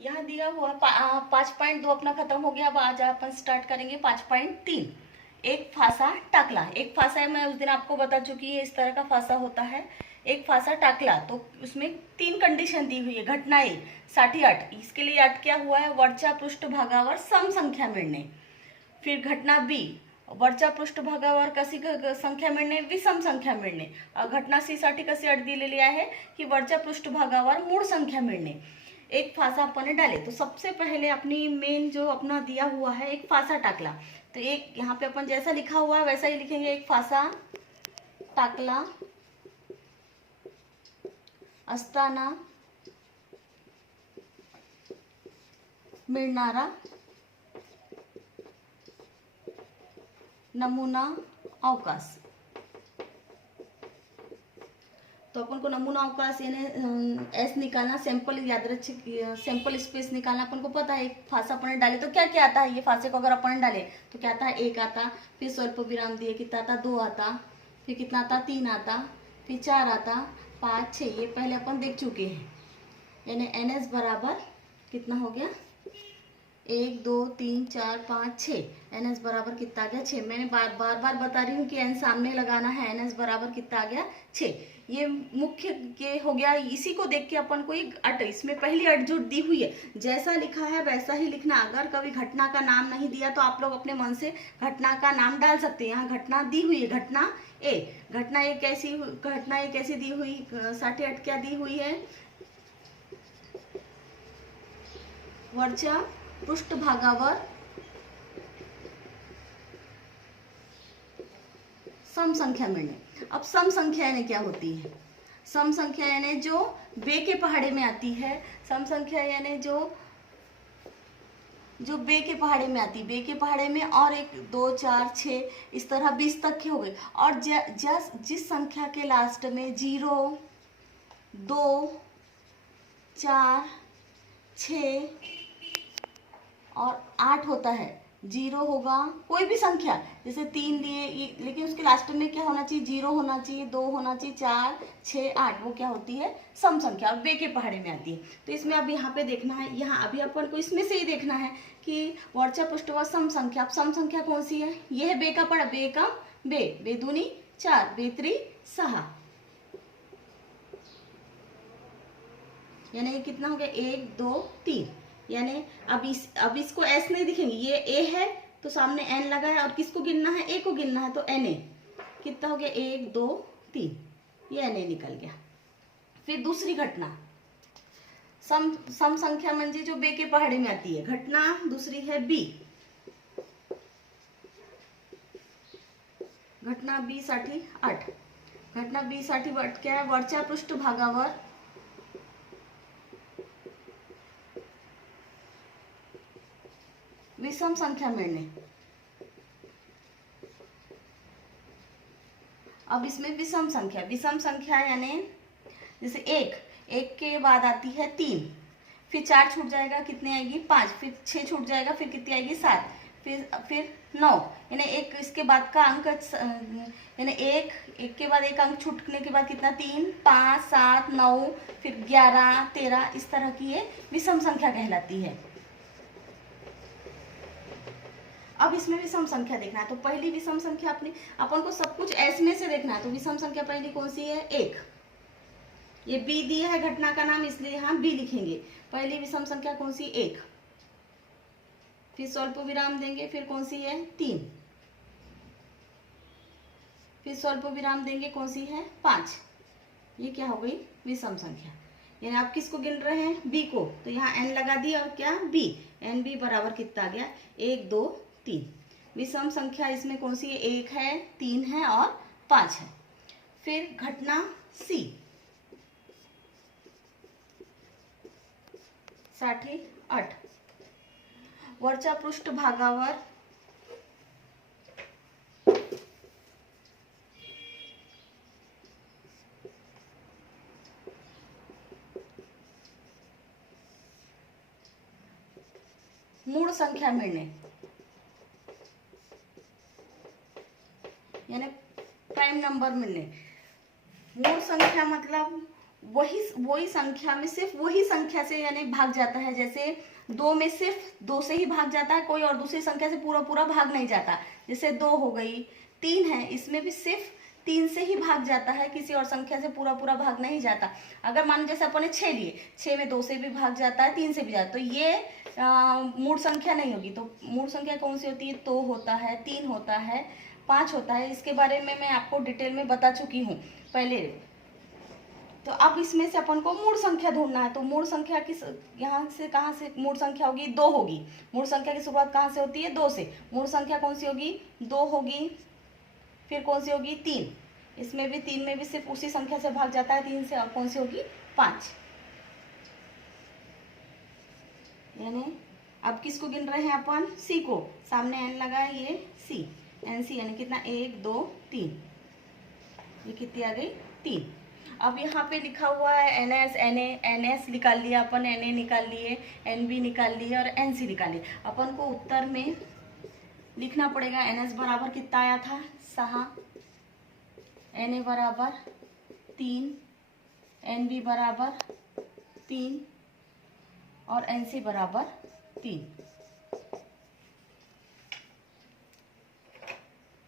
यहाँ दिया हुआ 5.2 अपना खत्म हो गया। अब आज अपन स्टार्ट करेंगे 5.3। एक फासा टाकला। एक फासा है, मैं उस दिन आपको बता चुकी है इस तरह का फासा होता है। एक फासा टाकला तो उसमें 3 कंडीशन दी हुई है। घटना ए 68, इसके लिए अट क्या हुआ है, वरच्या पृष्ठभागावर सम संख्या मिळणे। फिर घटना बी, वरच्या पृष्ठभागावर कशी संख्या मिळणे, विषम संख्या मिळणे। घटना सी साठी कशी अट दिलेली आहे की वरच्या पृष्ठभागावर मूळ संख्या मिळणे। एक फासा अपन डाले तो सबसे पहले अपनी मेन जो अपना दिया हुआ है एक फासा टाकला, तो एक यहाँ पे अपन जैसा लिखा हुआ है वैसा ही लिखेंगे। एक फासा टाकला असताना मिळणारा नमूना अवकाश। तो अपन को नमूना अवकाश यानी एस निकालना, सैंपल यादृच्छिक सैंपल स्पेस निकालना अपन को पता है। एक फासा अपन डाले तो क्या क्या आता है, ये फासे को अगर अपन डाले तो क्या आता है, 1 आता, फिर स्वल्प विराम दिए कितना आता, 2 आता, फिर कितना आता, 3 आता, फिर 4 आता, 5, 6, ये पहले अपन देख चुके हैं। यानी एन एस बराबर कितना हो गया, 1 2 3 4 5 6, एन एस बराबर कितना आ गया 6। मैंने बार बार बता रही हूँ कि एन सामने लगाना है। एन एस बराबर कितना आ गया 6। ये मुख्य ये हो गया। इसी को देख के अपन को एक अट, इसमें पहली अट जो दी हुई है जैसा लिखा है वैसा ही लिखना। अगर कभी घटना का नाम नहीं दिया तो आप लोग अपने मन से घटना का नाम डाल सकते हैं। यहाँ घटना दी हुई है, घटना ए। घटना ए कैसी दी हुई, 68 क्या दी हुई है, वरच्या पृष्ठभागावर सम संख्या मिलने। अब सम संख्या यानी क्या होती है, सम संख्या यानी जो बे के पहाड़े में आती है। सम संख्या यानी जो बे के पहाड़े में आती है, बे के पहाड़े में और 1 2 4 6 इस तरह 20 तक के हो गए। और जिस संख्या के लास्ट में 0 2 4 6 और 8 होता है, 0 होगा कोई भी संख्या, जैसे 3 लिए, लेकिन उसके लास्ट में क्या होना चाहिए, 0 होना चाहिए, 2 होना चाहिए, 4 6 8, वो क्या होती है, सम संख्या, बे के पहाड़े में आती है। तो इसमें अब यहाँ पे देखना है, यहाँ अभी अपन को इसमें से ही देखना है कि वरच्या पृष्ठभाग सम संख्या। अब सम संख्या कौन सी है, ये है बे का पढ़ा, बे का बे दूनी 4, बे त्री 6, यानी कितना हो गया 1 2 3। यानी अब इसको एस नहीं दिखेंगे, ये ए है तो सामने एन लगा है, और किसको गिनना है, ए को गिनना है, तो एन ए कितना हो गया 1 2 3, ये एन ए निकल गया। फिर दूसरी घटना, सम संख्या म्हणजे जो बे के पहाड़े में आती है। घटना दूसरी है बी। घटना बी साठी अट, घटना बी साठी अट क्या है, वरच्या पृष्ठभागावर विषम संख्या मिलने। अब इसमें विषम संख्या यानी जैसे 1 के बाद आती है 3, फिर 4 छूट जाएगा, कितनी आएगी 5, फिर 6 छूट जाएगा, फिर कितनी आएगी 7, फिर 9, यानी एक इसके बाद का अंक, यानी एक के बाद एक अंक छूटने के बाद कितना 3 5 7 9, फिर 11 13, इस तरह की ये विषम संख्या कहलाती है। अब इसमें विषम संख्या देखना है, तो पहली विषम संख्या अपन को सब कुछ एस में से देखना है। तो विषम संख्या पहली कौन सी है, 1। ये बी दिया है घटना का नाम, इसलिए यहाँ बी लिखेंगे। पहली विषम संख्या कौन सी, 1, फिर स्वल्प विराम देंगे, फिर कौन सी है 3, फिर स्वल्प विराम देंगे, कौन सी है 5। ये क्या हो गई, विषम संख्या। यानी आप किसको गिन रहे हैं, बी को, तो यहाँ एन लगा दिया और क्या बी, एन बी बराबर कितना आ गया 1 2 3। विषम संख्या इसमें कौन सी है, 1 है, 3 है और 5 है। फिर घटना सी 68, वरच्या पृष्ठभागावर मूळ संख्या मिळणे, यानी प्राइम नंबर मिलने। मूल संख्या मतलब वही संख्या में सिर्फ वही संख्या से यानी भाग जाता है। जैसे 2 में सिर्फ 2 से ही भाग जाता है, कोई और दूसरी संख्या से पूरा पूरा भाग नहीं जाता। जैसे 2 हो गई, 3 है, इसमें भी सिर्फ 3 से ही भाग जाता है, किसी और संख्या से पूरा पूरा भाग नहीं जाता। अगर मान जैसे अपन ने 6 लिए, 6 में 2 से भी भाग जाता है, 3 से भी जाता है, तो ये मूल संख्या नहीं होगी। तो मूल संख्या कौन सी होती है? 2 होता है, 3 होता है, 5 होता है। इसके बारे में मैं आपको डिटेल में बता चुकी हूँ पहले। तो अब इसमें से अपन को मूल संख्या ढूंढना है। तो मूल संख्या किस, यहाँ से कहाँ से मूल संख्या होगी? 2 होगी। मूल संख्या की शुरुआत कहाँ से होती है? 2 से। मूल संख्या कौन सी होगी? 2 होगी। फिर कौन सी होगी? 3। इसमें भी 3 में भी सिर्फ उसी संख्या से भाग जाता है 3 से, और कौन सी होगी? 5। यानी अब किसको गिन रहे हैं अपन? सी को। सामने एन लगा है, ये सी, एन सी, यानी कितना? 1 2 3। ये कितनी आ गई? 3। अब यहाँ पे लिखा हुआ है एन एस, एन एस निकाल लिया अपन, एन ए निकाल लिए, एन बी निकाल लिए और एन सी निकाल लिए। अपन को उत्तर में लिखना पड़ेगा एन एस बराबर कितना आया था? 6, एन ए बराबर 3, एन बी बराबर 3 और एन सी बराबर 3।